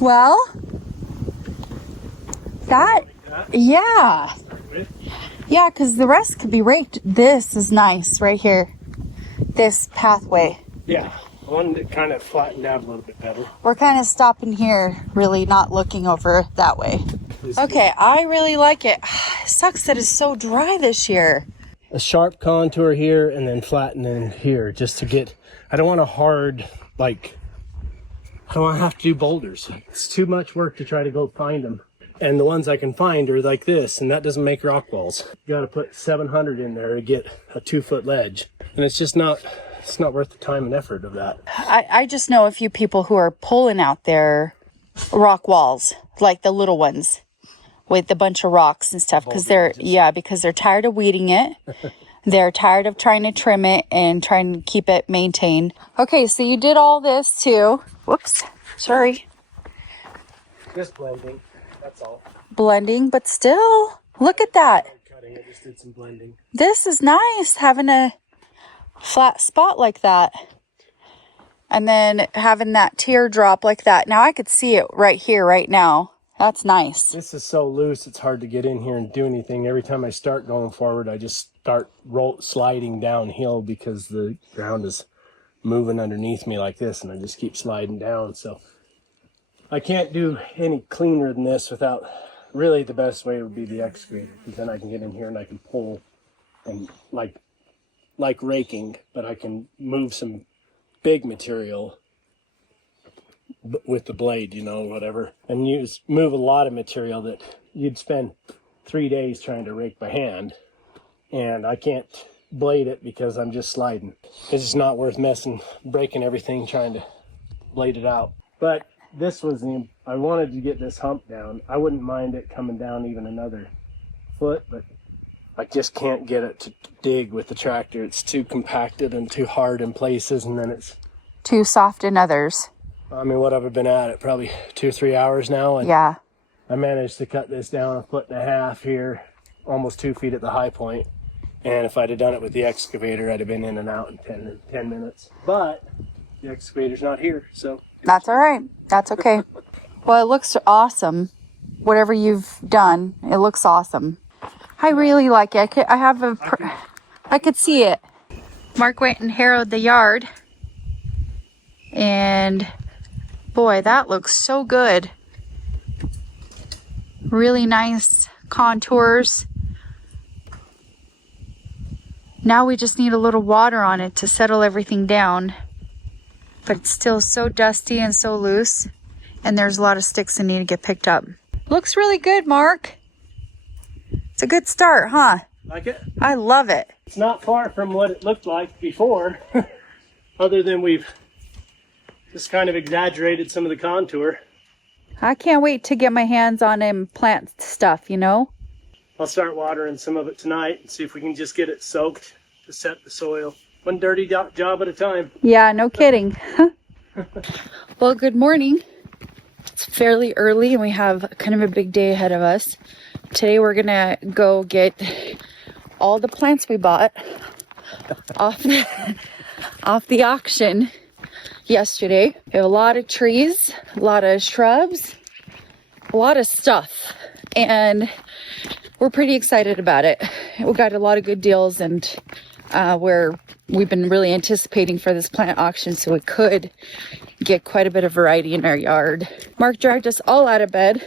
Well, yeah. Yeah, because the rest could be raked. This is nice right here. This pathway. Yeah, one that kind of flattened out a little bit better. We're kind of stopping here, really not looking over that way. Okay, I really like it. It sucks that it's so dry this year. A sharp contour here and then flattening here just to get, I don't want a hard, like, I don't want to have to do boulders. It's too much work to try to go find them. And the ones I can find are like this, and that doesn't make rock walls. You got to put 700 in there to get a 2-foot ledge. And it's just not, it's not worth the time and effort of that. I just know a few people who are pulling out their rock walls, like the little ones, with a bunch of rocks and stuff, because they're tired of weeding it. They're tired of trying to trim it and trying to keep it maintained. Okay, so you did all this too. Whoops, sorry. Just blending, that's all. Blending, but still, look at that. Cutting, I just did some blending. This is nice, having a flat spot like that. And then having that teardrop like that. Now I could see it right here, right now. That's nice. This is so loose, it's hard to get in here and do anything. Every time I start going forward, I just start sliding downhill because the ground is moving underneath me like this, and I just keep sliding down. So I can't do any cleaner than this without, really the best way would be the excavator, because then I can get in here and I can pull and like raking, but I can move some big material with the blade, you know, whatever, and move a lot of material that you'd spend 3 days trying to rake by hand, and I can't blade it because I'm just sliding. It's just not worth breaking everything trying to blade it out. But this was I wanted to get this hump down. I wouldn't mind it coming down even another foot, but I just can't get it to dig with the tractor. It's too compacted and too hard in places, and then it's too soft in others. I mean, what have I been at it? Probably 2 or 3 hours now. And yeah. I managed to cut this down 1.5 feet here, almost 2 feet at the high point. And if I'd have done it with the excavator, I'd have been in and out in 10 minutes. But the excavator's not here, so. That's all right. That's okay. Well, it looks awesome. Whatever you've done, it looks awesome. I really like it. I could see it. Mark went and harrowed the yard. And boy, that looks so good. Really nice contours. Now we just need a little water on it to settle everything down. But it's still so dusty and so loose. And there's a lot of sticks that need to get picked up. Looks really good, Mark. It's a good start, huh? Like it? I love it. It's not far from what it looked like before. Other than we've just kind of exaggerated some of the contour. I can't wait to get my hands on and plant stuff, you know? I'll start watering some of it tonight and see if we can just get it soaked to set the soil. One dirty job at a time. Yeah, no kidding. Well, good morning. It's fairly early and we have kind of a big day ahead of us. Today we're gonna go get all the plants we bought off the auction yesterday. We have a lot of trees, a lot of shrubs, a lot of stuff, and we're pretty excited about it. We got a lot of good deals, and we've been really anticipating for this plant auction, so we could get quite a bit of variety in our yard. Mark dragged us all out of bed,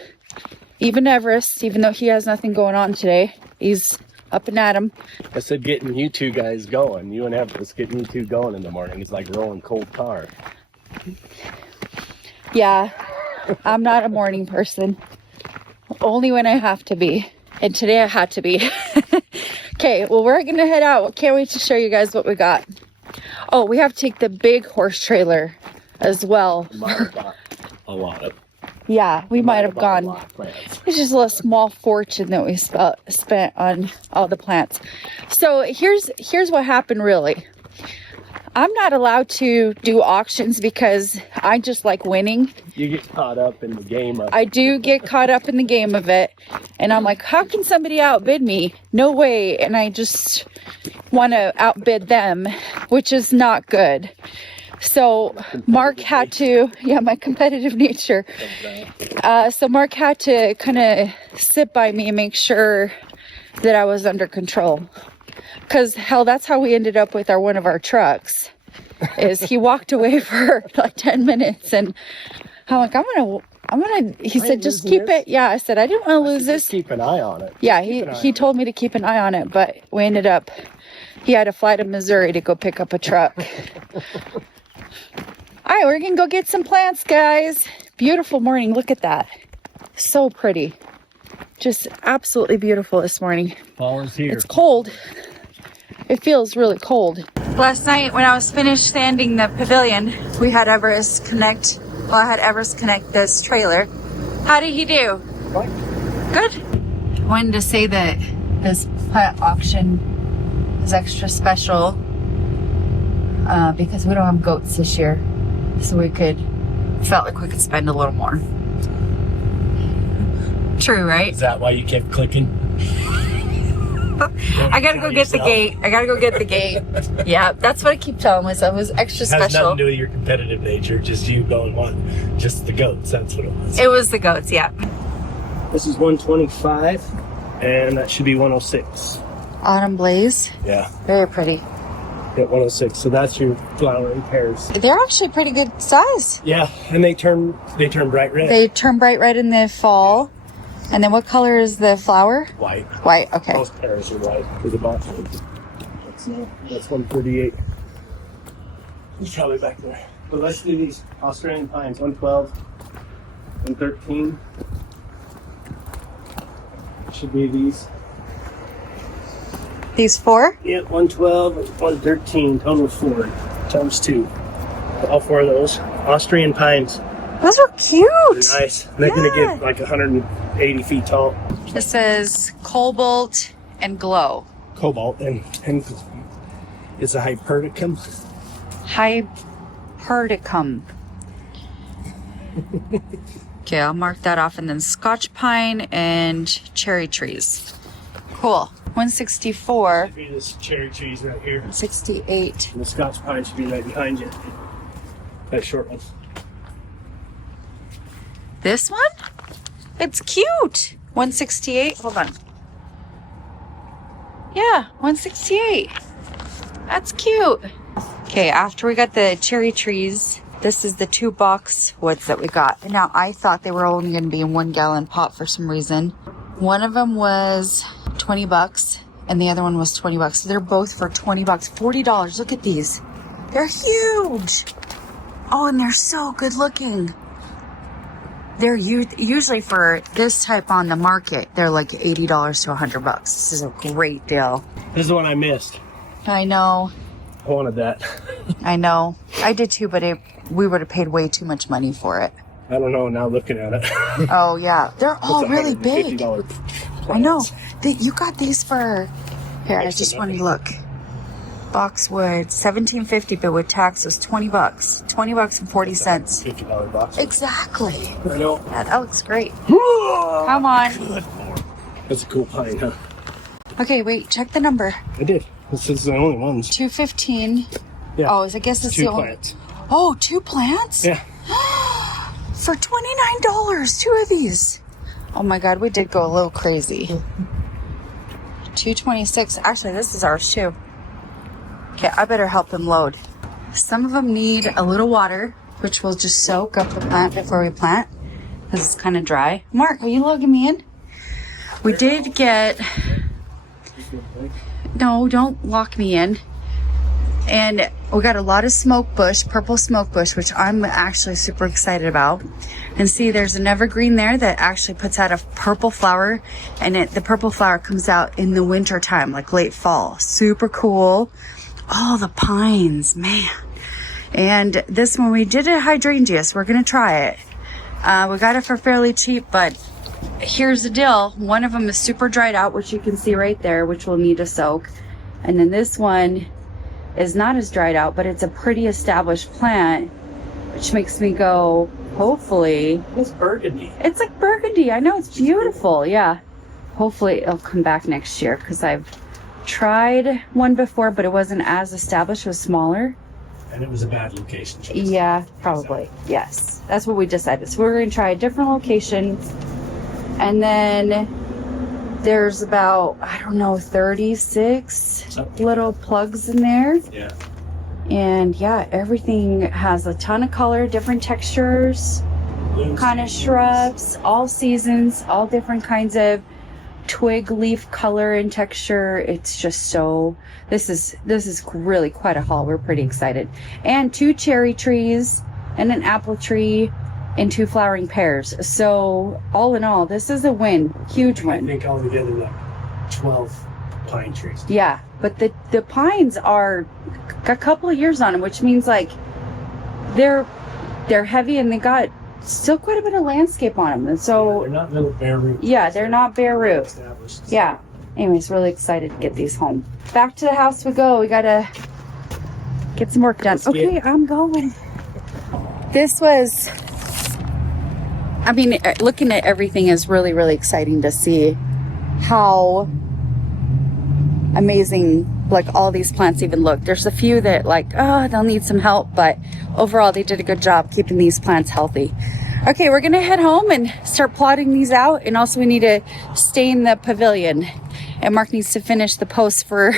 even Everest, even though he has nothing going on today. He's up and at 'em. I said getting you two guys going. You and Everest getting you two going in the morning. It's like rolling cold tar. Yeah, I'm not a morning person. Only when I have to be. And today I had to be. Okay, well, we're gonna head out. Can't wait to show you guys what we got. Oh, we have to take the big horse trailer as well. Might have bought a lot of. Yeah, we might have gone. It's just a little small fortune that we spent on all the plants. So here's what happened really. I'm not allowed to do auctions because I just like winning. You get caught up in the game of it. I do get caught up in the game of it. And I'm like, how can somebody outbid me? No way. And I just want to outbid them, which is not good. So Mark had to, my competitive nature. So Mark had to kind of sit by me and make sure that I was under control. Because hell, that's how we ended up with one of our trucks. Is he walked away for like 10 minutes and I'm like, he said, just keep it. Yeah, I said, I didn't want to lose this. Keep an eye on it. Yeah, he told me to keep an eye on it, but we ended up, he had to fly to Missouri to go pick up a truck. All right, we're going to go get some plants, guys. Beautiful morning. Look at that. So pretty. Just absolutely beautiful this morning. Fall is here. It's cold. It feels really cold. Last night when I was finished sanding the pavilion, we had Everest connect. Well, I had Everest connect this trailer. How did he do? What? Good. I wanted to say that this plant auction is extra special because we don't have goats this year. So felt like we could spend a little more. True, right? Is that why you kept clicking? I gotta go get the gate. Yeah, that's what I keep telling myself. It was extra special. Has nothing to do with your competitive nature. Just you going one. Just the goats. That's what it was. It was the goats, yeah. This is 125, and that should be 106. Autumn blaze. Yeah. Very pretty. Yeah, 106. So that's your flowering pears. They're actually pretty good size. Yeah, and they turn bright red. They turn bright red in the fall. And then what color is the flower? White. White, okay. Most pears are white for the box. That's 138. He's probably back there. But let's do these Australian pines. 112, 113. Should be these. These 4? Yeah, 112 and 113. Total of 4 times 2. All 4 of those. Austrian pines. Those are cute. They're nice. They're going to get like 180 feet tall. This says cobalt and glow. Cobalt and it's a hypericum. Hypericum. Okay, I'll mark that off. And then scotch pine and cherry trees. Cool. 164. Should be this cherry trees right here. 68. And the scotch pine should be right behind you. That short one. This one? It's cute. 168. Hold on. Yeah, 168. That's cute. Okay, after we got the cherry trees, this is the 2 box woods that we got. Now, I thought they were only going to be in 1 gallon pot for some reason. One of them was $20 and the other one was $20. So they're both for $20, $40. Look at these. They're huge. Oh, and they're so good looking. They're usually for this type on the market, they're like $80 to $100. This is a great deal. This is the one I missed. I know. I wanted that. I know. I did too, but we would have paid way too much money for it. I don't know now looking at it. Oh, yeah. They're all really big. Plants. I know. You got these for... Here, I just want to look. Boxwood, $17.50, but with tax was $20. $20 and 40 cents. $50 box. Exactly. I know. Yeah, that looks great. Come on. Good Lord. That's a cool pine, huh? Okay, wait. Check the number. I did. This is the only ones. 215. Yeah. Oh, I guess it's 2 the only... plants. Oh, 2 plants? Yeah. For $29, 2 of these. Oh my God, we did go a little crazy. 226. Actually, this is ours too. Okay, I better help them load. Some of them need a little water, which will just soak up the plant before we plant, because it's kind of dry. Mark, are you logging me in? We did get... No, don't lock me in. And we got a lot of smoke bush, purple smoke bush, which I'm actually super excited about. And see, there's an evergreen there that actually puts out a purple flower, and the purple flower comes out in the winter time, like late fall. Super cool. Oh, the pines, man. And this one, we did a hydrangea, so we're gonna try it. We got it for fairly cheap, but here's the deal. One of them is super dried out, which you can see right there, which will need a soak. And then this one is not as dried out, but it's a pretty established plant, which makes me go, hopefully. It's burgundy. It's like burgundy. I know, it's beautiful. Yeah. Hopefully it'll come back next year, because I've tried one before, but it wasn't as established. It was smaller. And it was a bad location choice. Yeah, probably. Yes. That's what we decided. So we're going to try a different location. And then there's about, I don't know, 36 little plugs in there. Yeah. And yeah, everything has a ton of color, different textures, kind of shrubs, all seasons, all different kinds of twig leaf color and texture. It's just so, this is really quite a haul. We're pretty excited. And 2 cherry trees and an apple tree and 2 flowering pears. So all in all, this is a win. Huge win. I think altogether like 12 pine trees. Yeah, but the pines are a couple of years on them, which means like they're heavy and they got still quite a bit of landscape on them. And so they're not little bare roots. Yeah, they're not bare roots. Yeah. Anyways, really excited to get these home. Back to the house we go. We gotta get some work done. Okay, I'm going. This was, I mean, looking at everything is really, really exciting to see how amazing like all these plants even look. There's a few that like, oh, they'll need some help, but overall they did a good job keeping these plants healthy. Okay, we're gonna head home and start plotting these out, and also we need to stay in the pavilion, and Mark needs to finish the post for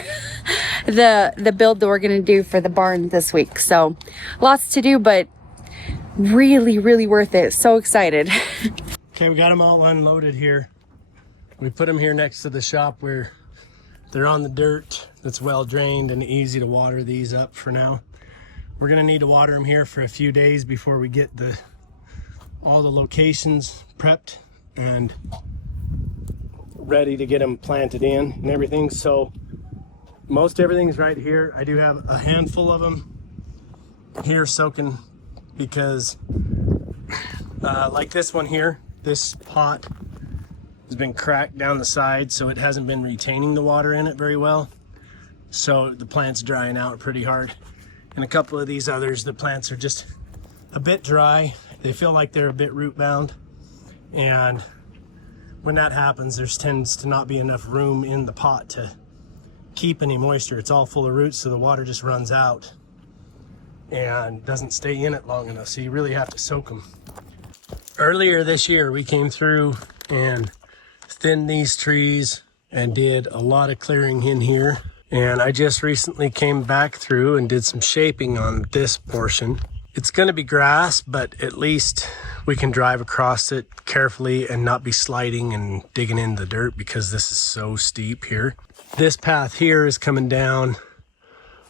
the build that we're gonna do for the barn this week. So lots to do, but really, really worth it. So excited. Okay, we got them all unloaded here. We put them here next to the shop where they're on the dirt that's well drained and easy to water these up for now. We're gonna need to water them here for a few days before we get all the locations prepped and ready to get them planted in and everything. So most everything's right here. I do have a handful of them here soaking because like this one here, this pot has been cracked down the side, so it hasn't been retaining the water in it very well. So the plant's drying out pretty hard. And a couple of these others, the plants are just a bit dry. They feel like they're a bit root bound. And when that happens, there tends to not be enough room in the pot to keep any moisture. It's all full of roots, so the water just runs out and doesn't stay in it long enough. So you really have to soak them. Earlier this year, we came through and thinned these trees and did a lot of clearing in here. And I just recently came back through and did some shaping on this portion. It's going to be grass, but at least we can drive across it carefully and not be sliding and digging in the dirt because this is so steep here. This path here is coming down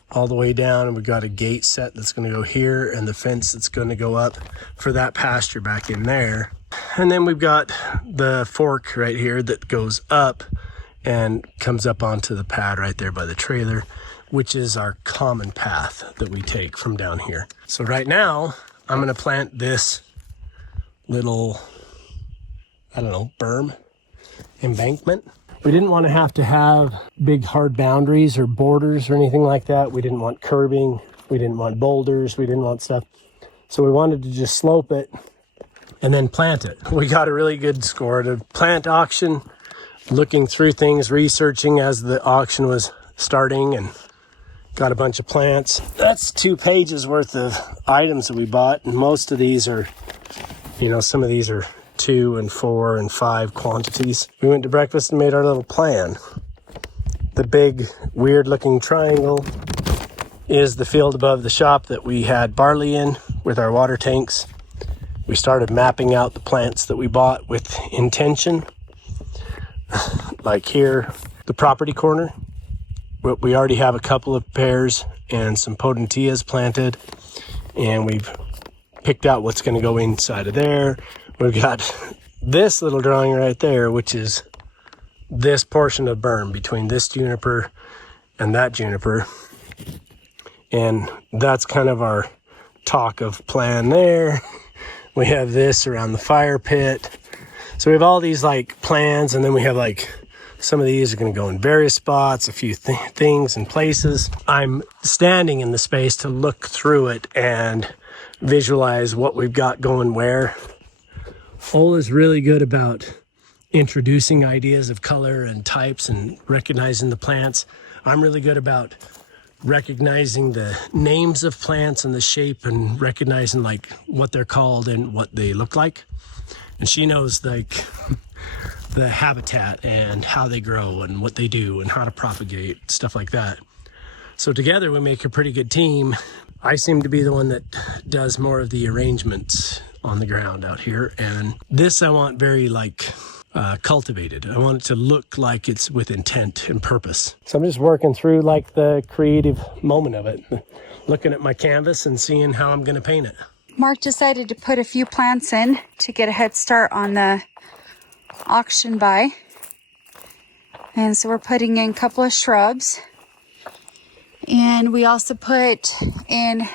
all the way down, and we've got a gate set that's going to go here and the fence that's going to go up for that pasture back in there. And then we've got the fork right here that goes up and comes up onto the pad right there by the trailer, which is our common path that we take from down here. So right now, I'm gonna plant this little, I don't know, berm, embankment. We didn't want to have big hard boundaries or borders or anything like that. We didn't want curbing, we didn't want boulders, we didn't want stuff. So we wanted to just slope it and then plant it. We got a really good score at a plant auction, looking through things, researching as the auction was starting, and got a bunch of plants. That's 2 pages worth of items that we bought, and most of these are, you know, some of these are 2 and 4 and 5 quantities. We went to breakfast and made our little plan. The big weird looking triangle is the field above the shop that we had barley in with our water tanks. We started mapping out the plants that we bought with intention. Like here, the property corner, we already have a couple of pears and some potentillas planted, and we've picked out what's going to go inside of there. We've got this little drawing right there, which is this portion of berm between this juniper and that juniper, and that's kind of our talk of plan there. We have this around the fire pit. So we have all these like plans, and then we have like some of these are going to go in various spots, a few things and places. I'm standing in the space to look through it and visualize what we've got going where. Ola's really good about introducing ideas of color and types and recognizing the plants. I'm really good about recognizing the names of plants and the shape and recognizing like what they're called and what they look like. And she knows like the habitat and how they grow and what they do and how to propagate, stuff like that. So together we make a pretty good team. I seem to be the one that does more of the arrangements on the ground out here. And this I want very like cultivated. I want it to look like it's with intent and purpose. So I'm just working through like the creative moment of it, looking at my canvas and seeing how I'm going to paint it. Mark decided to put a few plants in to get a head start on the auction buy. And so we're putting in a couple of shrubs. And we also put in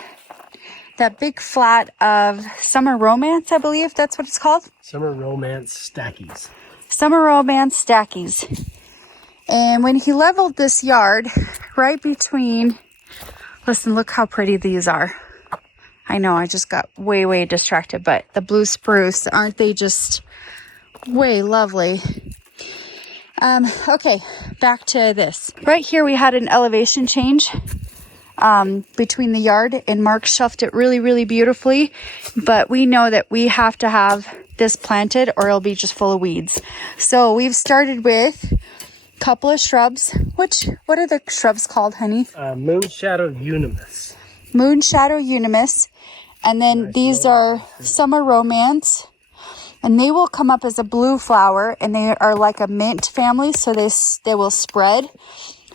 that big flat of Summer Romance, I believe that's what it's called. Summer Romance Stackies. Summer Romance Stackies. And when he leveled this yard, right between, listen, look how pretty these are. I know I just got way distracted, but the blue spruce, aren't they just way lovely? Okay, back to this. Right here we had an elevation change between the yard, and Mark shelved it really beautifully, but we know that we have to have this planted or it'll be just full of weeds. So we've started with a couple of shrubs. What are the shrubs called, honey? Moonshadow Unimus. Moonshadow Unimus. And then these are Summer Romance. And they will come up as a blue flower, and they are like a mint family, so they will spread,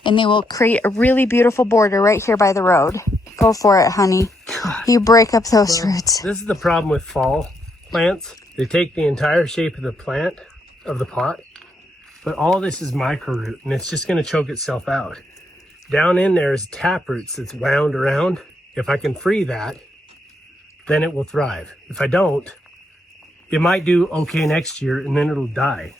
and they will create a really beautiful border right here by the road. Go for it, honey. You break up those roots. This is the problem with fall plants. They take the entire shape of the plant, of the pot, but all this is micro-root, and it's just going to choke itself out. Down in there is tap roots that's wound around. If I can free that, then it will thrive. If I don't, it might do okay next year, and then it'll die.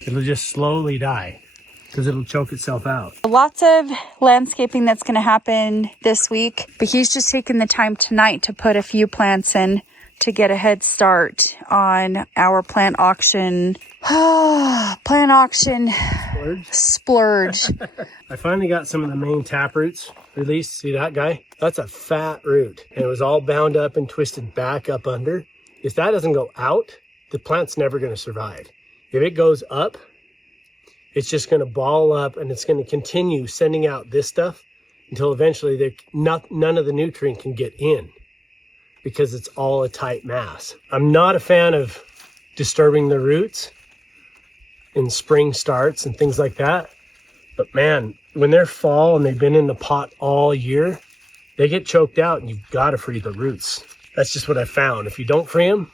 It'll just slowly die because it'll choke itself out. Lots of landscaping that's going to happen this week, but he's just taking the time tonight to put a few plants in to get a head start on our plant auction. Plant auction splurge. I finally got some of the main tap roots released. See that guy? That's a fat root, and it was all bound up and twisted back up under. If that doesn't go out, the plant's never going to survive. If it goes up, it's just going to ball up, and it's going to continue sending out this stuff until eventually none of the nutrient can get in because it's all a tight mass. I'm not a fan of disturbing the roots in spring starts and things like that. But man, when they're fall and they've been in the pot all year, they get choked out, and you've got to free the roots. That's just what I found. If you don't free them,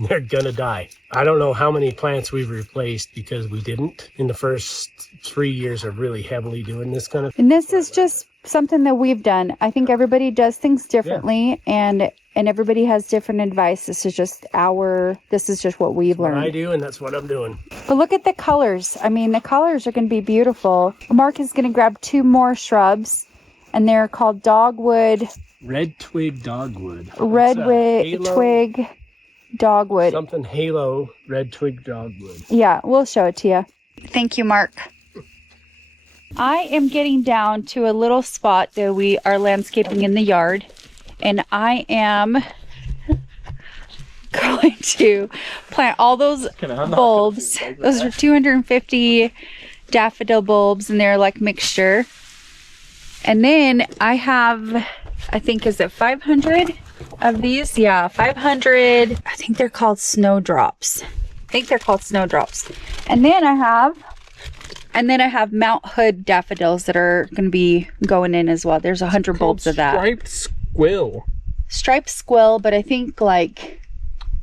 they're gonna die. I don't know how many plants we've replaced because we didn't in the first 3 years of really heavily doing this kind of thing. And this is just something that we've done. I think everybody does things differently, and everybody has different advice. This is just what we've learned. What I do, and that's what I'm doing. But look at the colors. I mean, the colors are going to be beautiful. Mark is going to grab 2 more shrubs, and they're called dogwood. Red twig dogwood. Red twig dogwood. Something halo red twig dogwood. Yeah, we'll show it to you. Thank you, Mark. I am getting down to a little spot that we are landscaping in the yard, and I am going to plant all those bulbs. Those are 250 daffodil bulbs, and they're like mixture. And then I have, I think, is it 500 of these? Yeah, 500. I think they're called snowdrops. And then I have Mount Hood daffodils that are going to be going in as well. There's 100 bulbs of that. Striped squill, but I think like...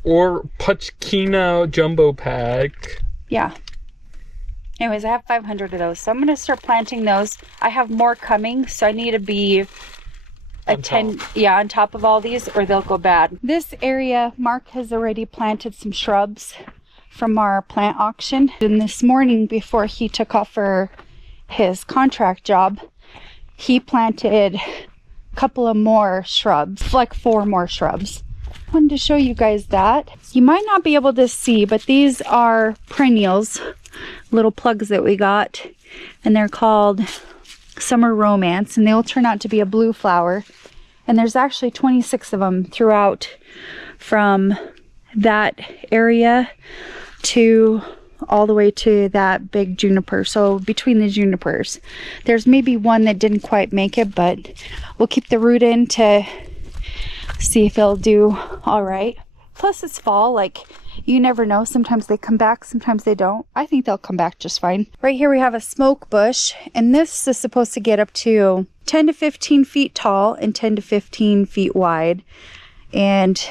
Or Puchkina jumbo pack. Yeah. Anyways, I have 500 of those. So I'm going to start planting those. I have more coming, so I need to be on top of all these, or they'll go bad. This area, Mark has already planted some shrubs from our plant auction. And this morning, before he took off for his contract job, he planted a couple of more shrubs, like 4 more shrubs. I wanted to show you guys that. You might not be able to see, but these are perennials, little plugs that we got, and they're called summer romance, and they'll turn out to be a blue flower. And there's actually 26 of them throughout, from that area to all the way to that big juniper. So between the junipers, there's maybe one that didn't quite make it, but we'll keep the root in to see if it'll do all right. Plus it's fall, like you never know. Sometimes they come back, sometimes they don't. I think they'll come back just fine. Right here we have a smoke bush, and this is supposed to get up to 10 to 15 feet tall and 10 to 15 feet wide. And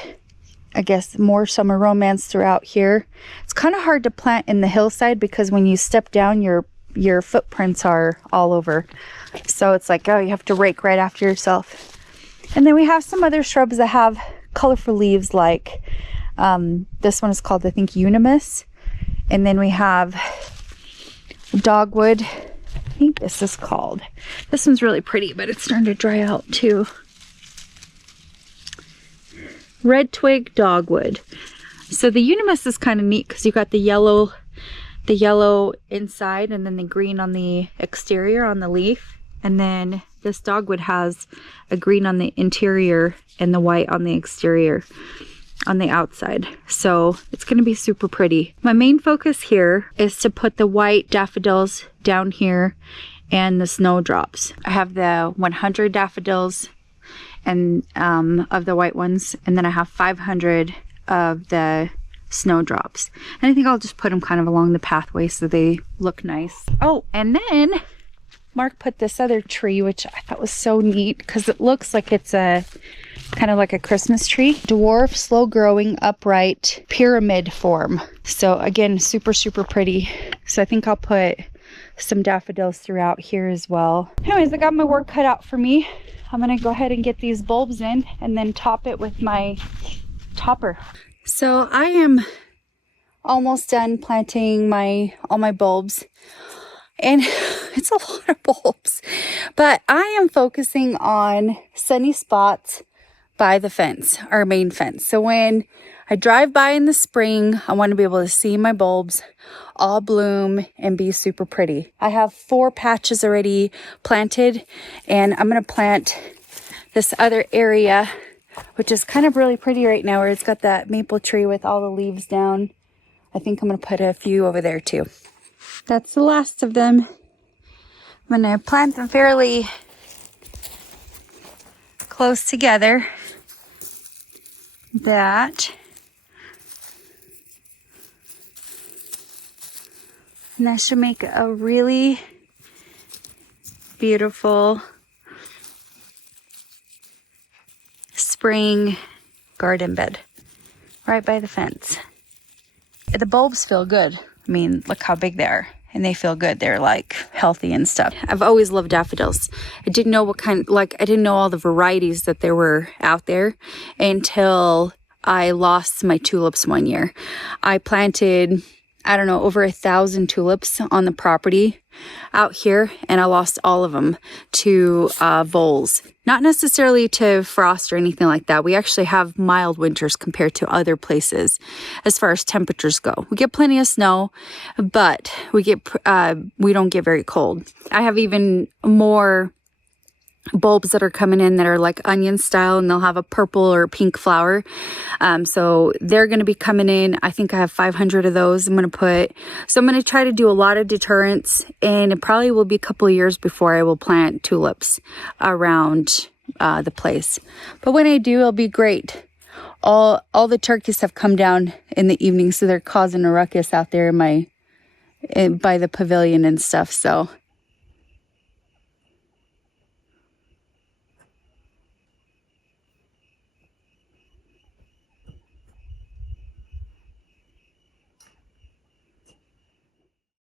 I guess more summer romance throughout here. It's kind of hard to plant in the hillside because when you step down, your footprints are all over. So it's like, oh, you have to rake right after yourself. And then we have some other shrubs that have colorful leaves, like this one is called, I think, unimus. And then we have dogwood. I think this is called. This one's really pretty, but it's starting to dry out too. Red twig dogwood. So the unimus is kind of neat because you got the yellow inside and then the green on the exterior on the leaf. And then this dogwood has a green on the interior and the white on the exterior on the outside. So it's going to be super pretty. My main focus here is to put the white daffodils down here and the snowdrops. I have the 100 daffodils and of the white ones, and then I have 500 of the snowdrops. And I think I'll just put them kind of along the pathway so they look nice. Oh, and then Mark put this other tree, which I thought was so neat because it looks like it's a kind of like a Christmas tree. Dwarf, slow growing, upright, pyramid form. So again, super, super pretty. So I think I'll put some daffodils throughout here as well. Anyways, I got my work cut out for me. I'm gonna go ahead and get these bulbs in and then top it with my topper. So I am almost done planting all my bulbs, and it's a lot of bulbs, but I am focusing on sunny spots by the fence, our main fence. So when I drive by in the spring, I want to be able to see my bulbs all bloom and be super pretty. I have 4 patches already planted, and I'm going to plant this other area, which is kind of really pretty right now, where it's got that maple tree with all the leaves down. I think I'm going to put a few over there too. That's the last of them. I'm going to plant them fairly close together. And that should make a really beautiful spring garden bed right by the fence. The bulbs feel good. I mean, look how big they are. And they feel good. They're like healthy and stuff. I've always loved daffodils. I didn't know I didn't know all the varieties that there were out there until I lost my tulips one year. I planted, I don't know, over 1,000 tulips on the property out here, and I lost all of them to voles. Not necessarily to frost or anything like that. We actually have mild winters compared to other places as far as temperatures go. We get plenty of snow, but we don't get very cold. I have even more bulbs that are coming in that are like onion style, and they'll have a purple or pink flower. So they're going to be coming in. I think I have 500 of those I'm going to put. So I'm going to try to do a lot of deterrents, and it probably will be a couple of years before I will plant tulips around the place. But when I do, it'll be great. All the turkeys have come down in the evening, so they're causing a ruckus out there by the pavilion and stuff. So